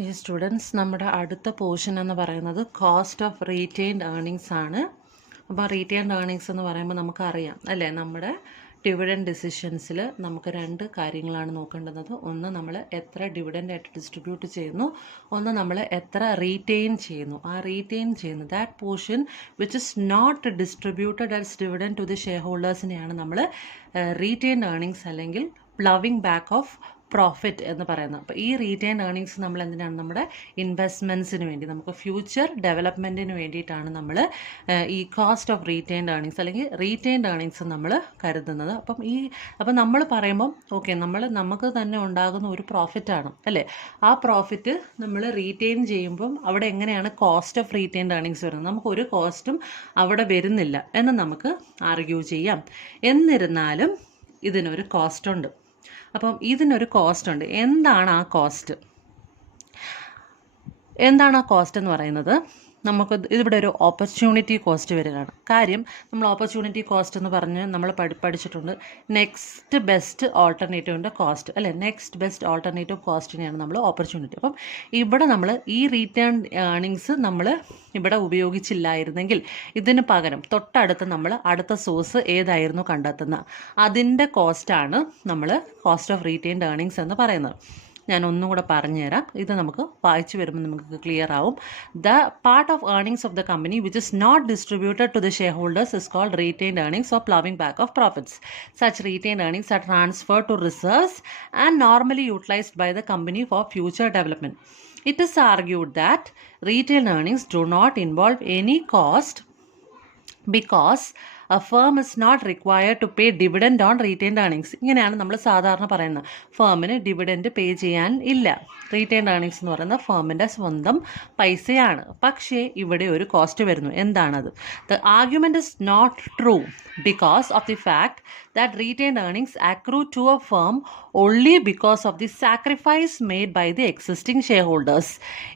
ഈ സ്റ്റുഡൻസ്, നമ്മുടെ അടുത്ത പോർഷൻ എന്ന് പറയുന്നത് കോസ്റ്റ് ഓഫ് റീറ്റെയിൻഡ് ഏർണിങ്സ് ആണ്. അപ്പോൾ റീറ്റെയിൻഡ് ഏർണിങ്സ് എന്ന് പറയുമ്പോൾ നമുക്കറിയാം അല്ലേ, നമ്മുടെ ഡിവിഡൻഡ് ഡിസിഷൻസിൽ നമുക്ക് രണ്ട് കാര്യങ്ങളാണ് നോക്കേണ്ടത്. ഒന്ന്, നമ്മൾ എത്ര ഡിവിഡൻഡ് ആയിട്ട് ഡിസ്ട്രിബ്യൂട്ട് ചെയ്യുന്നു, ഒന്ന് നമ്മൾ എത്ര റീറ്റെയിൻ ചെയ്യുന്നു. ആ റീറ്റെയിൻ ചെയ്യുന്നു that portion which is not distributed as dividend to the share ഹോൾഡേഴ്സിനെയാണ് നമ്മൾ റീറ്റെയിൻഡ് ഏർണിങ്സ് അല്ലെങ്കിൽ പ്ലവിങ് ബാക്ക് ഓഫ് പ്രോഫിറ്റ് എന്ന് പറയുന്നത്. അപ്പോൾ ഈ റീറ്റെയിൻ ഏർണിങ്സ് നമ്മൾ എന്തിനാണ്, നമ്മുടെ ഇൻവെസ്റ്റ്മെൻറ്റ്സിന് വേണ്ടി, നമുക്ക് ഫ്യൂച്ചർ ഡെവലപ്മെൻറ്റിന് വേണ്ടിയിട്ടാണ് നമ്മൾ ഈ കോസ്റ്റ് ഓഫ് റീറ്റെയിൻഡ് ഏർണിങ്സ് അല്ലെങ്കിൽ റീറ്റെയിൻഡ് ഏർണിങ്സ് നമ്മൾ കരുതുന്നത്. അപ്പം നമ്മൾ പറയുമ്പം ഓക്കെ, നമുക്ക് തന്നെ ഉണ്ടാകുന്ന ഒരു പ്രോഫിറ്റാണ് അല്ലേ, ആ പ്രോഫിറ്റ് നമ്മൾ റീറ്റെയിൻ ചെയ്യുമ്പം അവിടെ എങ്ങനെയാണ് കോസ്റ്റ് ഓഫ് റീറ്റെയിൻഡ് ഏർണിങ്സ് വരുന്നത്? നമുക്കൊരു കോസ്റ്റും അവിടെ വരുന്നില്ല എന്ന് നമുക്ക് ആർഗ്യൂ ചെയ്യാം. എന്നിരുന്നാലും ഇതിനൊരു കോസ്റ്റ് ഉണ്ട്. അപ്പം ഇതിനൊരു കോസ്റ്റ് ഉണ്ട്. എന്താണ് ആ കോസ്റ്റ് എന്ന് പറയുന്നത്? നമുക്ക് ഇവിടെ ഒരു ഓപ്പർച്യൂണിറ്റി കോസ്റ്റ് വരികയാണ്. കാര്യം, നമ്മൾ ഓപ്പർച്യൂണിറ്റി കോസ്റ്റ് എന്ന് പറഞ്ഞ് നമ്മൾ പഠിച്ചിട്ടുണ്ട് നെക്സ്റ്റ് ബെസ്റ്റ് ഓൾട്ടർനേറ്റീവിൻ്റെ കോസ്റ്റ് അല്ലേ. നെക്സ്റ്റ് ബെസ്റ്റ് ഓൾട്ടർനേറ്റീവ് കോസ്റ്റിനെയാണ് നമ്മൾ ഓപ്പർച്യൂണിറ്റി. അപ്പം ഇവിടെ നമ്മൾ ഈ റീറ്റേൺ ഏർണിങ്സ് നമ്മൾ ഇവിടെ ഉപയോഗിച്ചില്ലായിരുന്നെങ്കിൽ ഇതിന് പകരം തൊട്ടടുത്ത് നമ്മൾ അടുത്ത സോഴ്സ് ഏതായിരുന്നു കണ്ടെത്തുന്നത്, അതിൻ്റെ കോസ്റ്റാണ് നമ്മൾ കോസ്റ്റ് ഓഫ് റീറ്റെയിൻഡ് ഏർണിങ്സ് എന്ന് പറയുന്നത്. ഞാൻ ഒന്നും കൂടെ പറഞ്ഞുതരാം, ഇത് നമുക്ക് വായിച്ചു വരുമ്പോൾ നമുക്ക് ക്ലിയർ ആവും. The part of earnings of the company which is not distributed to the share holders is called retained earnings or ploughing back of profits. Such retained earnings are transferred to reserves and normally utilised by the company for future development. It is argued that retained earnings do not involve any cost because a firm is not required to pay dividend on retained earnings. ഇങ്ങനെയാണ് നമ്മൾ സാധാരണ പറയുന്നത്. ഫേമിന് dividend pay ചെയ്യാൻ ഇല്ല. Retained earnings എന്ന് പറയുന്നത് ഫേമിൻ്റെ സ്വന്തം പൈസയാണ്. പക്ഷേ ഇവിടെ ഒരു കോസ്റ്റ് വരുന്നു. എന്താണത്? The argument is not true because of the fact that retained earnings accrue to a firm only because of the sacrifice made by the existing shareholders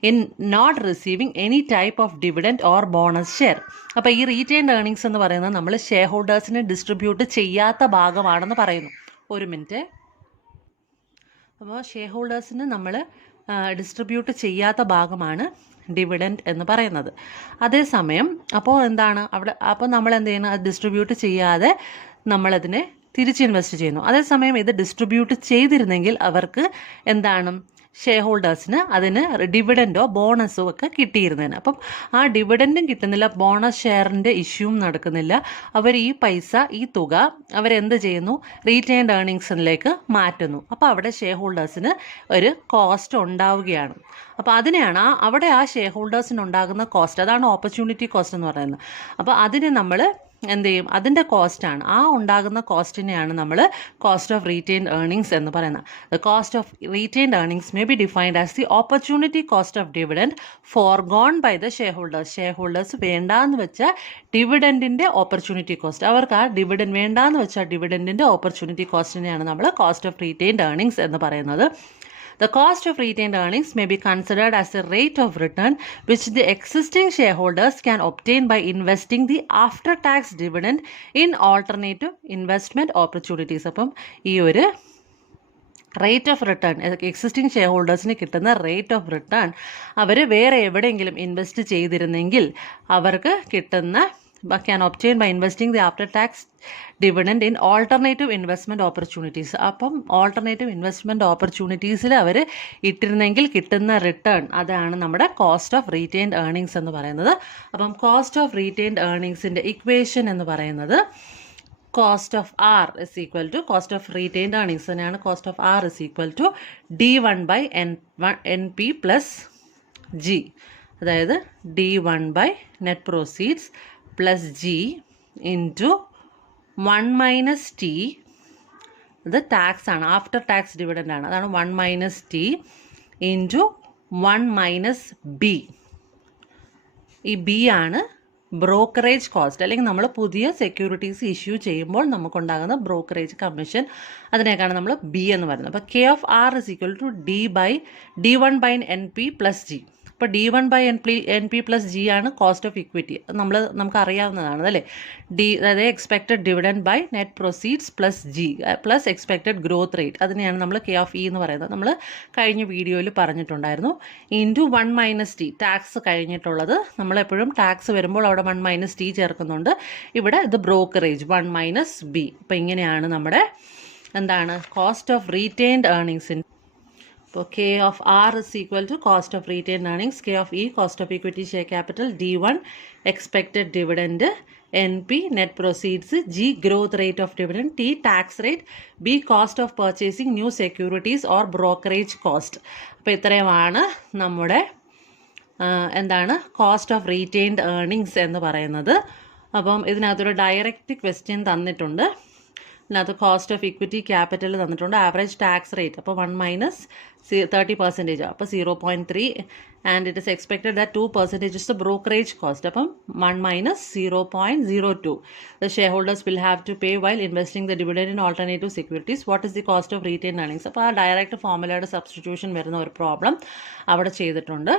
in not receiving any type of dividend or bonus share. അപ്പോൾ ഈ retained earnings എന്ന് പറയുന്നത് നമ്മൾ share ഹോൾഡേഴ്സിന് distribute ചെയ്യാത്ത ഭാഗമാണെന്ന് പറയുന്നു. ഒരു minute. അപ്പോൾ ഷെയർ ഹോൾഡേഴ്സിന് നമ്മൾ ഡിസ്ട്രിബ്യൂട്ട് ചെയ്യാത്ത ഭാഗമാണ് ഡിവിഡൻഡ് എന്ന് പറയുന്നത്. അതേസമയം അപ്പോൾ എന്താണ് അപ്പോൾ നമ്മൾ എന്ത് ചെയ്യുന്നു, അത് ഡിസ്ട്രിബ്യൂട്ട് ചെയ്യാതെ നമ്മളതിനെ തിരിച്ച് ഇൻവെസ്റ്റ് ചെയ്യുന്നു. അതേസമയം ഇത് ഡിസ്ട്രിബ്യൂട്ട് ചെയ്തിരുന്നെങ്കിൽ അവർക്ക് എന്താണ്, ഷെയർ ഹോൾഡേഴ്സിന് അതിന് ഡിവിഡൻഡോ ബോണസോ ഒക്കെ കിട്ടിയിരുന്നേനെ. അപ്പം ആ ഡിവിഡൻഡും കിട്ടുന്നില്ല, ബോണസ് ഷെയറിൻ്റെ ഇഷ്യൂവും നടക്കുന്നില്ല. അവർ ഈ പൈസ, ഈ തുക അവരെന്ത് ചെയ്യുന്നു, റീറ്റെയിൻഡ് ഏർണിങ്സിലേക്ക് മാറ്റുന്നു. അപ്പോൾ അവിടെ ഷെയർ ഹോൾഡേഴ്സിന് ഒരു കോസ്റ്റ് ഉണ്ടാവുകയാണ്. അപ്പോൾ അതിനെയാണ് അവിടെ ആ ഷെയർ ഹോൾഡേഴ്സിന് ഉണ്ടാകുന്ന കോസ്റ്റ്, അതാണ് ഓപ്പർച്യൂണിറ്റി കോസ്റ്റ് എന്ന് പറയുന്നത്. അപ്പോൾ അതിനെ നമ്മൾ എന്ത് ചെയ്യും, അതിൻ്റെ കോസ്റ്റാണ്, ആ ഉണ്ടാകുന്ന കോസ്റ്റിനെയാണ് നമ്മൾ കോസ്റ്റ് ഓഫ് റീറ്റെയിൻഡ് ഏർണിങ്സ് എന്ന് പറയുന്നത്. The cost of retained earnings may be defined as the opportunity cost of dividend forgone by the share holders. Share holders വേണ്ടാന്ന് വെച്ച ഡിവിഡൻഡിൻ്റെ ഓപ്പർച്യൂണിറ്റി കോസ്റ്റ്, അവർക്ക് ആ ഡിവിഡൻഡ് വേണ്ടാന്ന് വെച്ച ഡിവിഡൻഡിൻ്റെ ഓപ്പർച്യൂണിറ്റി കോസ്റ്റിനെയാണ് നമ്മൾ കോസ്റ്റ് ഓഫ് റീറ്റെയിൻഡ് ഏർണിങ്സ് എന്ന് പറയുന്നത്. The cost of retained earnings may be considered as a rate of return which the existing shareholders can obtain by investing the after-tax dividend in alternative investment opportunities. അപ്പം ഈ ഒരു rate of return, existing share ഹോൾഡേഴ്സിന് കിട്ടുന്ന rate of return അവർ വേറെ എവിടെയെങ്കിലും invest ചെയ്തിരുന്നെങ്കിൽ അവർക്ക് കിട്ടുന്ന can obtain by investing the after tax dividend in alternative investment opportunities. അപ്പം ഓൾട്ടർനേറ്റീവ് ഇൻവെസ്റ്റ്മെൻറ്റ് ഓപ്പർച്യൂണിറ്റീസിൽ അവർ ഇട്ടിരുന്നെങ്കിൽ കിട്ടുന്ന റിട്ടേൺ, അതാണ് നമ്മുടെ കോസ്റ്റ് ഓഫ് റീറ്റെയിൻഡ് ഏർണിങ്സ് എന്ന് പറയുന്നത്. അപ്പം കോസ്റ്റ് ഓഫ് റീറ്റെയിൻഡ് ഏർണിങ്സിൻ്റെ ഇക്വേഷൻ എന്ന് പറയുന്നത് cost of R is equal to cost of retained earnings തന്നെയാണ്. Cost of R is equal to D1/NP plus G, അതായത് D1 by net proceeds plus G into 1 minus T, ഇത് tax ആണ്, after tax dividend ആണ്, അതാണ് 1 minus T into 1 minus B. ഈ B ആണ് brokerage cost, അല്ലെങ്കിൽ നമ്മൾ പുതിയ സെക്യൂരിറ്റീസ് ഇഷ്യൂ ചെയ്യുമ്പോൾ നമുക്കുണ്ടാകുന്ന ബ്രോക്കറേജ് കമ്മീഷൻ, അതിനേക്കാണ് നമ്മൾ B എന്ന് പറയുന്നത്. അപ്പോൾ K of R is equal to D1/NP plus G. ഇപ്പോൾ D1/NP+G ആണ് കോസ്റ്റ് ഓഫ് ഇക്വിറ്റി. നമുക്ക് അറിയാവുന്നതാണ് അല്ലേ. അതായത് expected dividend by net proceeds plus G plus expected growth rate, അതിനെയാണ് നമ്മൾ K(E) എന്ന് പറയുന്നത്. നമ്മൾ കഴിഞ്ഞ വീഡിയോയിൽ പറഞ്ഞിട്ടുണ്ടായിരുന്നു. ഇൻറ്റു 1 - T ടാക്സ് കഴിഞ്ഞിട്ടുള്ളത്. നമ്മളെപ്പോഴും ടാക്സ് വരുമ്പോൾ അവിടെ 1 - T ചേർക്കുന്നുണ്ട്. ഇവിടെ ഇത് ബ്രോക്കറേജ് 1 - B. അപ്പോൾ ഇങ്ങനെയാണ് നമ്മുടെ എന്താണ് കോസ്റ്റ് ഓഫ് റീറ്റെയിൻഡ് ഏർണിങ്സിൻ. അപ്പോൾ K(R) is equal to cost of retained earnings, K(E) cost of equity share capital, D1 expected dividend, NP net proceeds, G growth rate of dividend, T tax rate, B cost of purchasing new securities or brokerage cost. അപ്പോൾ ഇത്രയുമാണ് നമ്മുടെ എന്താണ് cost of retained earnings എന്ന് പറയുന്നത്. അപ്പം ഇതിനകത്തൊരു direct question തന്നിട്ടുണ്ട്. ഇതിനകത്ത് കോസ്റ്റ് ഓഫ് ഇക്വിറ്റി ക്യാപിറ്റൽ തന്നിട്ടുണ്ട്. ആവറേജ് ടാക്സ് റേറ്റ് അപ്പോൾ 1 - 30% അപ്പോൾ 0.3 and it is expected that 2% is the brokerage cost. അപ്പം 1 - 0.02 the share holders will have to pay while investing the dividend in alternative securities. What is the cost of retain earnings. അപ്പോൾ ആ direct ഫോർമുലയുടെ substitution വരുന്ന ഒരു problem അവിടെ ചെയ്തിട്ടുണ്ട്.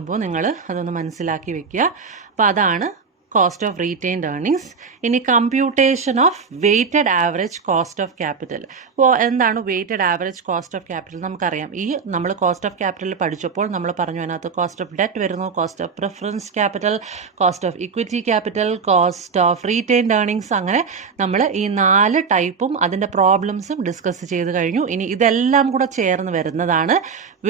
അപ്പോൾ നിങ്ങൾ അതൊന്ന് മനസ്സിലാക്കി വെക്കുക. അപ്പോൾ അതാണ് കോസ്റ്റ് ഓഫ് റീറ്റെയിൻഡ് ഏർണിങ്സ്. ഇനി computation of weighted average cost of capital. അപ്പോൾ എന്താണ് weighted average cost of capital? നമുക്കറിയാം, നമ്മൾ കോസ്റ്റ് ഓഫ് ക്യാപിറ്റൽ പഠിച്ചപ്പോൾ നമ്മൾ പറഞ്ഞു അതിനകത്ത് കോസ്റ്റ് ഓഫ് ഡെറ്റ് വരുന്നു, cost of preference capital, cost of equity capital, cost of retained earnings. അങ്ങനെ നമ്മൾ ഈ 4 ടൈപ്പും അതിൻ്റെ പ്രോബ്ലംസും ഡിസ്കസ് ചെയ്ത് കഴിഞ്ഞു. ഇനി ഇതെല്ലാം കൂടെ ചേർന്ന് വരുന്നതാണ്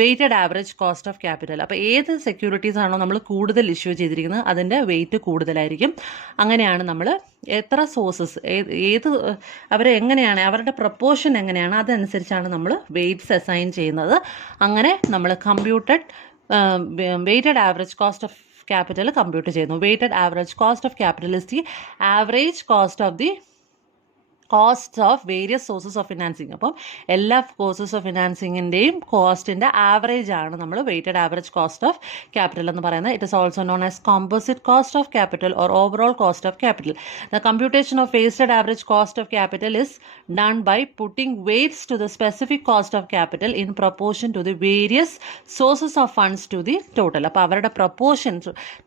weighted average cost of capital. അപ്പോൾ ഏത് സെക്യൂരിറ്റീസ് ആണോ നമ്മൾ കൂടുതൽ ഇഷ്യൂ ചെയ്തിരിക്കുന്നത് അതിൻ്റെ വെയിറ്റ് കൂടുതലായിരിക്കും. അങ്ങനെയാണ് നമ്മൾ എത്ര സോഴ്സസ് അവരെ എങ്ങനെയാണ് അവരുടെ പ്രപ്പോർഷൻ എങ്ങനെയാണ് അതനുസരിച്ചാണ് നമ്മൾ വെയ്റ്റ്സ് അസൈൻ ചെയ്യുന്നത്. അങ്ങനെ നമ്മൾ weighted average cost of capital compute ചെയ്യുന്നു. Weighted average cost of capital is the average cost of the cost of various sources of financing. അപ്പം എല്ലാ സോഴ്സസ് ഓഫ് ഫിനാൻസിങ്ങിൻ്റെയും കോസ്റ്റിൻ്റെ ആവറേജ് ആണ് നമ്മൾ weighted average cost of capital എന്ന് പറയുന്നത്. It is also known as composite cost of capital or overall cost of capital. The computation of weighted average cost of capital is done by putting weights to the specific cost of capital in proportion to the various sources of funds to the total. അപ്പോൾ അവരുടെ proportion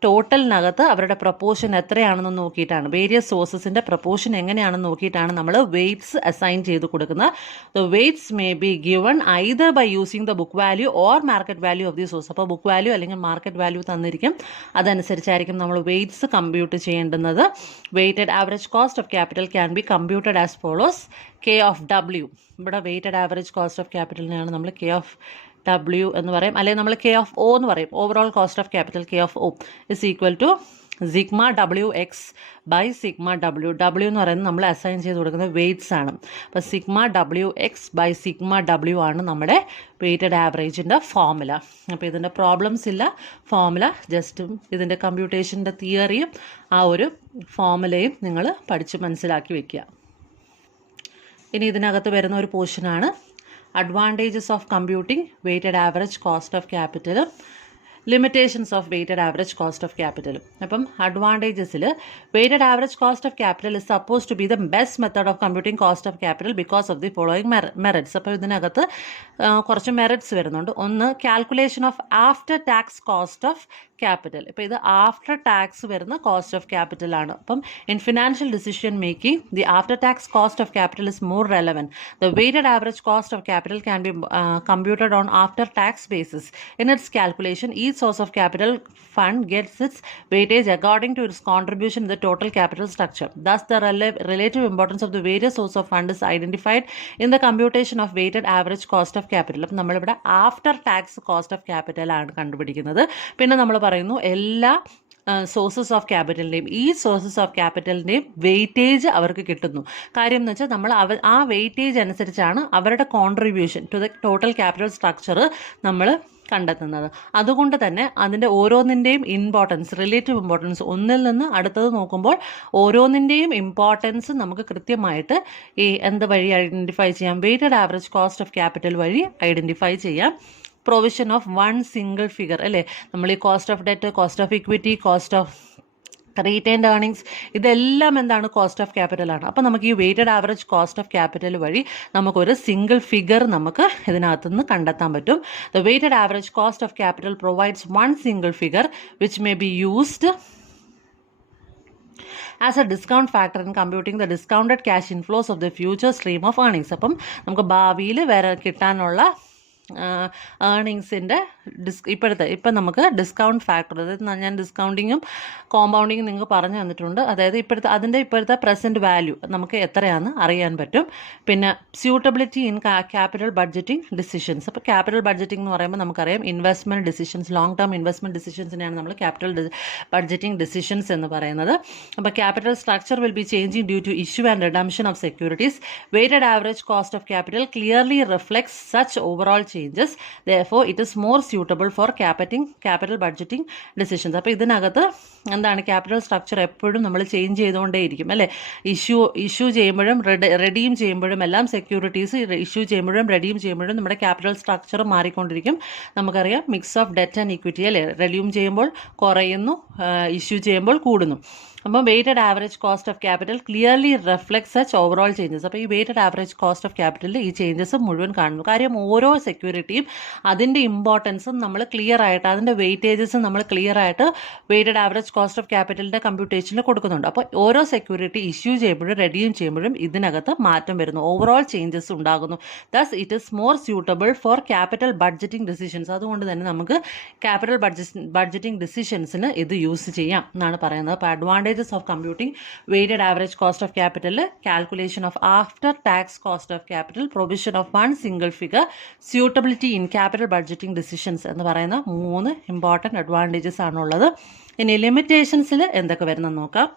ടോട്ടലിനകത്ത് അവരുടെ proportion എത്രയാണെന്ന് നോക്കിയിട്ടാണ്, various സോഴ്സസിൻ്റെ proportion എങ്ങനെയാണെന്ന് നോക്കിയിട്ടാണ് നമ്മൾ weights assign ചെയ്ത് കൊടുക്കുന്നത്. The weights may be given either by using the book value or market value of the source. അപ്പോൾ ബുക്ക് വാല്യൂ അല്ലെങ്കിൽ മാർക്കറ്റ് വാല്യൂ തന്നിരിക്കും, അതനുസരിച്ചായിരിക്കും നമ്മൾ വെയ്റ്റ്സ് കമ്പ്യൂട്ട് ചെയ്യേണ്ടുന്നത്. Weighted average cost of capital can be computed as follows. K(W) ഇവിടെ weighted average cost of ക്യാപിറ്റലിനെയാണ് നമ്മൾ K(W) എന്ന് പറയും, അല്ലെങ്കിൽ നമ്മൾ K(O) എന്ന് പറയും. Overall cost of capital K(O) is equal to sigma WX by sigma W. W എന്ന് പറയുന്നത് നമ്മൾ അസൈൻ ചെയ്ത് കൊടുക്കുന്നത് വെയ്റ്റ്സ് ആണ്. അപ്പോൾ sigma WX by sigma W ആണ് നമ്മുടെ വെയ്റ്റഡ് ആവറേജിൻ്റെ ഫോർമുല. അപ്പോൾ ഇതിൻ്റെ പ്രോബ്ലംസ് ഇല്ല, ഫോർമുല ജസ്റ്റ് ഇതിൻ്റെ കമ്പ്യൂട്ടേഷൻ്റെ തിയറിയും ആ ഒരു ഫോർമുലയും നിങ്ങൾ പഠിച്ച് മനസ്സിലാക്കി വെക്കുക. ഇനി ഇതിനകത്ത് വരുന്ന ഒരു പോർഷനാണ് advantages of computing weighted average cost of capital, limitations of weighted average cost of capital. അപ്പം അഡ്വാൻറ്റേജസിൽ weighted average cost of capital is supposed to be the best method of computing cost of capital because of the following merits. അപ്പോൾ ഇതിനകത്ത് കുറച്ച് merits വരുന്നുണ്ട്. ഒന്ന്, calculation of after tax cost of capital. ഇപ്പോൾ ഇത് after tax വരുന്ന cost of capital ആണ്. അപ്പം in financial decision making the after tax cost of capital is more relevant. The weighted average cost of capital can be computed on after tax basis. In its calculation each source of capital fund gets its weightage according to its contribution in the total capital structure. Thus, the relative importance of the various sources of fund is identified in the computation of weighted average cost of capital. അപ്പം നമ്മളിവിടെ after tax cost of capital ആണ് കണ്ടുപിടിക്കുന്നത്. പിന്നെ നമ്മൾ പറയുന്നു എല്ലാ sources of ക്യാപിറ്റലിൻ്റെയും ഈ sources of ക്യാപിറ്റലിൻ്റെയും weightage അവർക്ക് കിട്ടുന്നു. കാര്യം എന്ന് വെച്ചാൽ നമ്മൾ ആ വെയിറ്റേജ് അനുസരിച്ചാണ് അവരുടെ contribution to the total capital structure നമ്മൾ കണ്ടെത്തുന്നത്. അതുകൊണ്ട് തന്നെ അതിൻ്റെ ഓരോന്നിൻ്റെയും ഇമ്പോർട്ടൻസ്, റിലേറ്റീവ് ഇമ്പോർട്ടൻസ്, ഒന്നിൽ നിന്ന് അടുത്തത് നോക്കുമ്പോൾ ഓരോന്നിൻ്റെയും ഇമ്പോർട്ടൻസ് നമുക്ക് കൃത്യമായിട്ട് എന്ത് വഴി ഐഡൻറ്റിഫൈ ചെയ്യാം? Weighted average cost of capital വഴി ഐഡൻറ്റിഫൈ ചെയ്യാം. Provision of one single figure അല്ലേ, നമ്മൾ ഈ cost of debt, cost of equity, cost of retained earnings, ഇതെല്ലാം എന്താണ്? കോസ്റ്റ് ഓഫ് ക്യാപിറ്റലാണ്. അപ്പോൾ നമുക്ക് ഈ weighted average cost of capital വഴി നമുക്കൊരു സിംഗിൾ ഫിഗർ നമുക്ക് ഇതിനകത്തുനിന്ന് കണ്ടെത്താൻ പറ്റും. The weighted average cost of capital provides one single figure which may be used as a discount factor in computing the discounted cash inflows of the future stream of earnings. അപ്പം നമുക്ക് ഭാവിയിൽ വരെ കിട്ടാനുള്ള ഏർണിങ്സിൻ്റെ ഇപ്പം നമുക്ക് ഡിസ്കൗണ്ട് ഫാക്ടർ, അതായത് ഞാൻ ഡിസ്കൗണ്ടിങ്ങും കോമ്പൗണ്ടിങ്ങും നിങ്ങൾക്ക് പറഞ്ഞു തന്നിട്ടുണ്ട്. അതായത് ഇപ്പോഴത്തെ പ്രസൻറ്റ് വാല്യൂ നമുക്ക് എത്രയാണെന്ന് അറിയാൻ പറ്റും. പിന്നെ suitability in capital budgeting decisions. അപ്പോൾ ക്യാപിറ്റൽ ബഡ്ജറ്റിംഗ് എന്ന് പറയുമ്പോൾ നമുക്കറിയാം investment decisions, long term investment ഡിസിഷൻസിനെയാണ് നമ്മൾ ക്യാപിറ്റൽ ബഡ്ജറ്റിംഗ് ഡിസിഷൻസ് എന്ന് പറയുന്നത്. അപ്പോൾ capital structure will be changing due to issue and redemption of securities. Weighted average cost of capital clearly reflects such overall changes, therefore it is more suitable for capital budgeting decisions. അപ്പോൾ ഇതിനകത്ത് എന്താണ്? Capital structure എപ്പോഴും നമ്മൾ change ചെയ്തുകൊണ്ടേയിരിക്കും അല്ലേ? Issue ചെയ്യുമ്പോഴും redeem ചെയ്യുമ്പോഴും എല്ലാം securities issue ചെയ്യുമ്പോഴും റെഡീം ചെയ്യുമ്പോഴും നമ്മുടെ ക്യാപിറ്റൽ സ്ട്രക്ചർ മാറിക്കൊണ്ടിരിക്കും. നമുക്കറിയാം mix of debt and equity അല്ലേ? റെഡീം ചെയ്യുമ്പോൾ കുറയുന്നു, ഇഷ്യൂ ചെയ്യുമ്പോൾ കൂടുന്നു. അപ്പോൾ weighted average cost of capital clearly reflects such overall changes. അപ്പോൾ ഈ വെയ്റ്റഡ് ആവറേജ് കോസ്റ്റ് ഓഫ് ക്യാപിറ്റലിൽ ഈ ചേഞ്ചസ് മുഴുവൻ കാണുന്നു. കാര്യം ഓരോ സെക്യൂരിറ്റിയും അതിൻ്റെ ഇമ്പോർട്ടൻസും നമ്മൾ ക്ലിയർ ആയിട്ട്, അതിൻ്റെ വെയിറ്റേജസും നമ്മൾ ക്ലിയർ ആയിട്ട് വെയ്റ്റഡ് ആവറേജ് കോസ്റ്റ് ഓഫ് ക്യാപിറ്റലിൻ്റെ കമ്പ്യൂട്ടേഷനിൽ കൊടുക്കുന്നുണ്ട്. അപ്പോൾ ഓരോ സെക്യൂരിറ്റി ഇഷ്യൂ ചെയ്യുമ്പോഴും റെഡീം ചെയ്യുമ്പോഴും ഇതിനകത്ത് മാറ്റം വരുന്നു, ഓവറോൾ ചേഞ്ചസ് ഉണ്ടാകുന്നു. Thus it is more suitable for capital budgeting decisions. അതുകൊണ്ട് തന്നെ നമുക്ക് ക്യാപിറ്റൽ ബഡ്ജറ്റിംഗ് ഡിസിഷൻസിന് ഇത് യൂസ് ചെയ്യാം എന്നാണ് പറയുന്നത്. അപ്പോൾ advantages of computing weighted average cost of capital: calculation of after tax cost of capital, provision of one single figure, suitability in capital budgeting decisions എന്ന് പറയുന്ന 3 ഇമ്പോർട്ടൻറ്റ് അഡ്വാൻറ്റേജസ് ആണുള്ളത്. ഇനി ലിമിറ്റേഷൻസിൽ എന്തൊക്കെ വരുന്നെന്ന് നോക്കാം.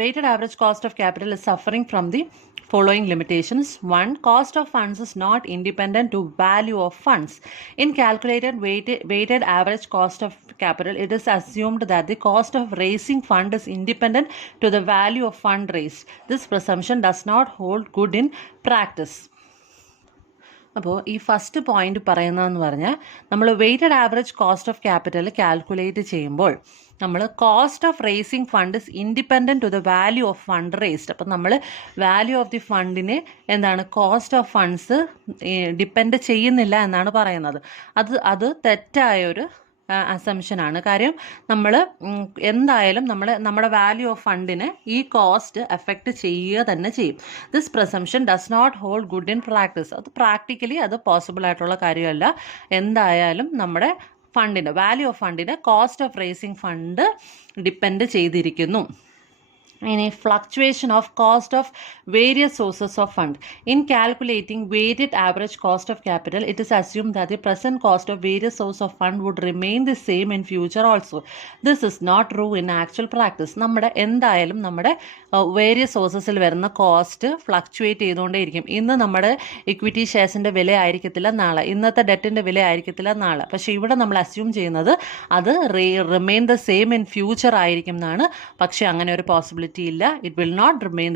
Weighted average cost of capital is suffering from the following limitations. 1. Cost of funds is not independent to value of funds. In calculated weighted average cost of capital, it is assumed that the cost of raising fund is independent to the value of fund raised. This presumption does not hold good in practice. അപ്പോൾ ഈ first point പറയുന്നതെന്ന് പറഞ്ഞാൽ നമ്മൾ weighted average cost of capital calculate ചെയ്യുമ്പോൾ നമ്മൾ cost of raising fund is independent to the value of fund raised. അപ്പം നമ്മൾ value of the ഫണ്ടിനെ എന്താണ് കോസ്റ്റ് ഓഫ് ഫണ്ട്സ് ഡിപ്പെൻഡ് ചെയ്യുന്നില്ല എന്നാണ് പറയുന്നത്. അത് തെറ്റായൊരു അസംഷനാണ്. കാര്യം നമ്മൾ എന്തായാലും നമ്മുടെ വാല്യൂ ഓഫ് ഫണ്ടിനെ ഈ കോസ്റ്റ് എഫക്റ്റ് ചെയ്യുക തന്നെ ചെയ്യും. This presumption does not hold good in practice. അത് പ്രാക്ടിക്കലി അത് പോസിബിൾ ആയിട്ടുള്ള കാര്യമല്ല. എന്തായാലും നമ്മുടെ ഫണ്ടിന് വാല്യൂ ഓഫ് ഫണ്ടിന് cost of raising fund depend ചെയ്തിരിക്കുന്നു. Any fluctuation of cost of various sources of fund. In calculating weighted average cost of capital, it is assumed that the present cost of various sources of fund would remain the same in future also. This is not true in actual practice. എന്തായാലും നമ്മുടെ various സോഴ്സസിൽ വരുന്ന cost fluctuate ചെയ്തുകൊണ്ടേയിരിക്കും. ഇന്ന് നമ്മുടെ equity ഷെയർസിൻ്റെ വില ആയിരിക്കത്തില്ല നാളെ, ഇന്നത്തെ ഡെറ്റിൻ്റെ വില ആയിരിക്കത്തില്ല നാളെ. പക്ഷേ ഇവിടെ നമ്മൾ അസ്യൂം ചെയ്യുന്നത് അത് remain the same in future ആയിരിക്കും എന്നാണ്. പക്ഷേ അങ്ങനെ ഒരു പോസിബിലിറ്റി ഇല്ല. It will not remain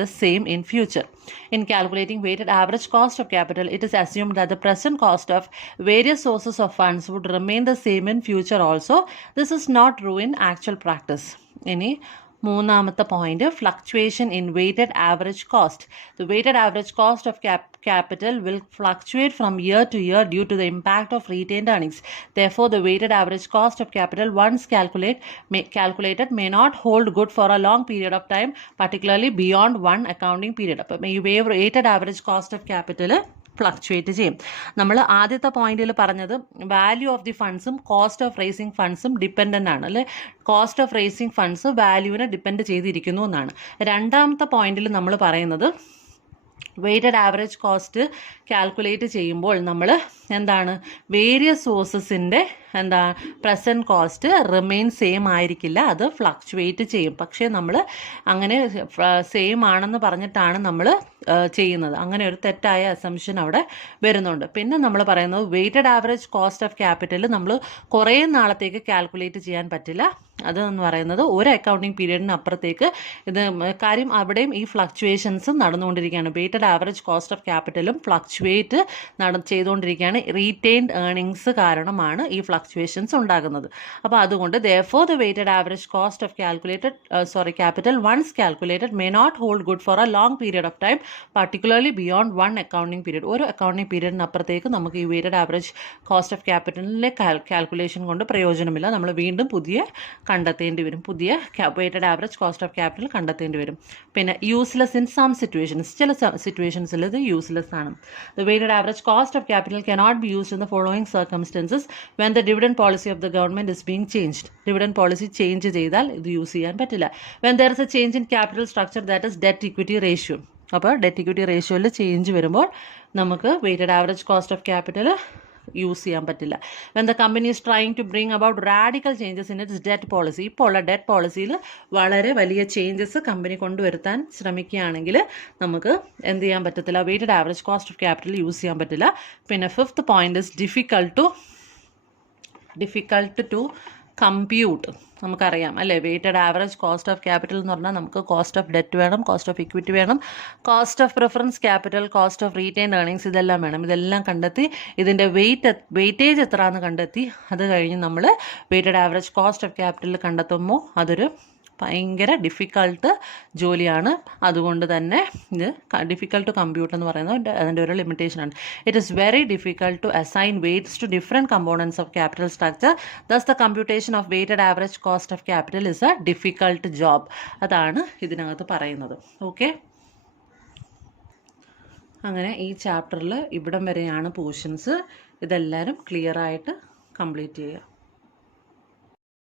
the same in future. In calculating weighted average cost of capital, it is assumed that the present cost of various sources of funds would remain the same in future also. This is not true in actual practice. ഇനി മൂന്നാമത്തെ point, fluctuation in weighted average cost. The weighted average cost of capital will fluctuate from year to year due to the impact of retained earnings. Therefore, the weighted average cost of capital once calculated may not hold good for a long period of time, particularly beyond one accounting period. അപ്പോൾ ഈ weighted average cost of capital fluctuate ചെയ്യും. നമ്മൾ ആദ്യത്തെ പോയിന്റിൽ പറഞ്ഞത് value of the ഫണ്ട്സും cost of raising ഫണ്ട്സും dependent ആണ് അല്ലേ? കോസ്റ്റ് ഓഫ് റേസിംഗ് ഫണ്ട്സ് വാല്യൂവിനെ ഡിപ്പെൻഡ് ചെയ്തിരിക്കുന്നു എന്നാണ്. രണ്ടാമത്തെ പോയിന്റിൽ നമ്മൾ പറയുന്നത് വെയ്റ്റഡ് ആവറേജ് കോസ്റ്റ് കാൽക്കുലേറ്റ് ചെയ്യുമ്പോൾ നമ്മൾ എന്താണ് വേരിയസ് സോഴ്സസിൻ്റെ പ്രസൻറ്റ് കോസ്റ്റ് റിമെയിൻ സെയിം ആയിരിക്കില്ല, അത് ഫ്ലക്ച്വേറ്റ് ചെയ്യും. പക്ഷേ നമ്മൾ അങ്ങനെ സെയിം ആണെന്ന് പറഞ്ഞിട്ടാണ് നമ്മൾ ചെയ്യുന്നത്. അങ്ങനെ ഒരു തെറ്റായ അസംഷൻ അവിടെ വരുന്നുണ്ട്. പിന്നെ നമ്മൾ പറയുന്നത് weighted average cost of capital നമ്മൾ കുറേ നാളത്തേക്ക് കാൽക്കുലേറ്റ് ചെയ്യാൻ പറ്റില്ല. അതെന്ന് പറയുന്നത് ഒരു അക്കൗണ്ടിങ് പീരീഡിന് അപ്പുറത്തേക്ക് ഇത് കാര്യം അവിടെയും ഈ ഫ്ലക്ച്വേഷൻസ് നടന്നുകൊണ്ടിരിക്കുകയാണ്. വെയ്റ്റഡ് ആവറേജ് കോസ്റ്റ് ഓഫ് ക്യാപിറ്റലും ഫ്ലക്ച്വേറ്റ് ചെയ്തുകൊണ്ടിരിക്കുകയാണ്. റീറ്റെയിൻഡ് ഏർണിങ്സ് കാരണമാണ് ഈ ഫ്ലക്ച്വേഷൻസ് ഉണ്ടാകുന്നത്. അപ്പോൾ അതുകൊണ്ട് therefore the weighted average cost of capital once calculated may not hold good for a long period of time, particularly beyond one accounting period. ഒരു accounting പീരീഡിന് അപ്പുറത്തേക്ക് നമുക്ക് ഈ വെയ്റ്റഡ് ആവറേജ് കോസ്റ്റ് ഓഫ് ക്യാപിറ്റലിലെ കാൽക്കുലേഷൻ കൊണ്ട് പ്രയോജനമില്ല. നമ്മൾ വീണ്ടും കണ്ടെത്തേണ്ടി വരും. പുതിയ weighted average cost of capital കണ്ടെത്തേണ്ടി വരും. പിന്നെ യൂസ്ലെസ് ഇൻ സം സിറ്റുവേഷൻസ്, ചില സിറ്റുവേഷൻസിൽ ഇത് യൂസ്ലെസ് ആണ്. The weighted average cost of capital cannot be used in the following circumstances when the dividend policy of the government is being changed. Dividend policy change ചെയ്താൽ ഇത് use ചെയ്യാൻ പറ്റില്ല. When there is a change in capital structure that is debt equity ratio. അപ്പോൾ debt equity റേഷ്യോയിൽ change വരുമ്പോൾ നമുക്ക് weighted average cost of capital use ചെയ്യാൻ പറ്റില്ല. When the company is trying to bring about radical changes in its debt policy. ഇപ്പോൾ ഉള്ള debt പോളിസിയിൽ വളരെ വലിയ ചേഞ്ചസ് കമ്പനി കൊണ്ടുവരുത്താൻ ശ്രമിക്കുകയാണെങ്കിൽ നമുക്ക് എന്ത് ചെയ്യാൻ പറ്റത്തില്ല, weighted average cost of capital use ചെയ്യാൻ പറ്റില്ല. പിന്നെ fifth point is difficult to compute. നമുക്കറിയാം അല്ലേ, weighted average cost of capital എന്ന് പറഞ്ഞാൽ നമുക്ക് കോസ്റ്റ് ഓഫ് ഡെറ്റ് വേണം, കോസ്റ്റ് ഓഫ് ഇക്വിറ്റി വേണം, cost of preference capital, cost of retained earnings, ഇതെല്ലാം വേണം. ഇതെല്ലാം കണ്ടെത്തി ഇതിൻ്റെ വെയിറ്റേജ് എത്രയാണെന്ന് കണ്ടെത്തി അത് കഴിഞ്ഞ് നമ്മൾ weighted average cost of capital കണ്ടെത്തുമ്പോൾ അതൊരു ഭയങ്കര ഡിഫിക്കൾട്ട് ജോലിയാണ്. അതുകൊണ്ട് തന്നെ ഇത് ഡിഫിക്കൾട്ട് ടു കമ്പ്യൂട്ട് എന്ന് പറയുന്നത് അതിൻ്റെ ഒരു ലിമിറ്റേഷനാണ്. It is very difficult to assign weights to different components of capital structure. Thus the computation of weighted average cost of capital is a difficult job. അതാണ് ഇതിനകത്ത് പറയുന്നത്. ഓക്കെ, അങ്ങനെ ഈ ചാപ്റ്ററിൽ ഇവിടം വരെയാണ് പോർഷൻസ്. ഇതെല്ലാവരും ക്ലിയർ ആയിട്ട് കംപ്ലീറ്റ് ചെയ്യുക.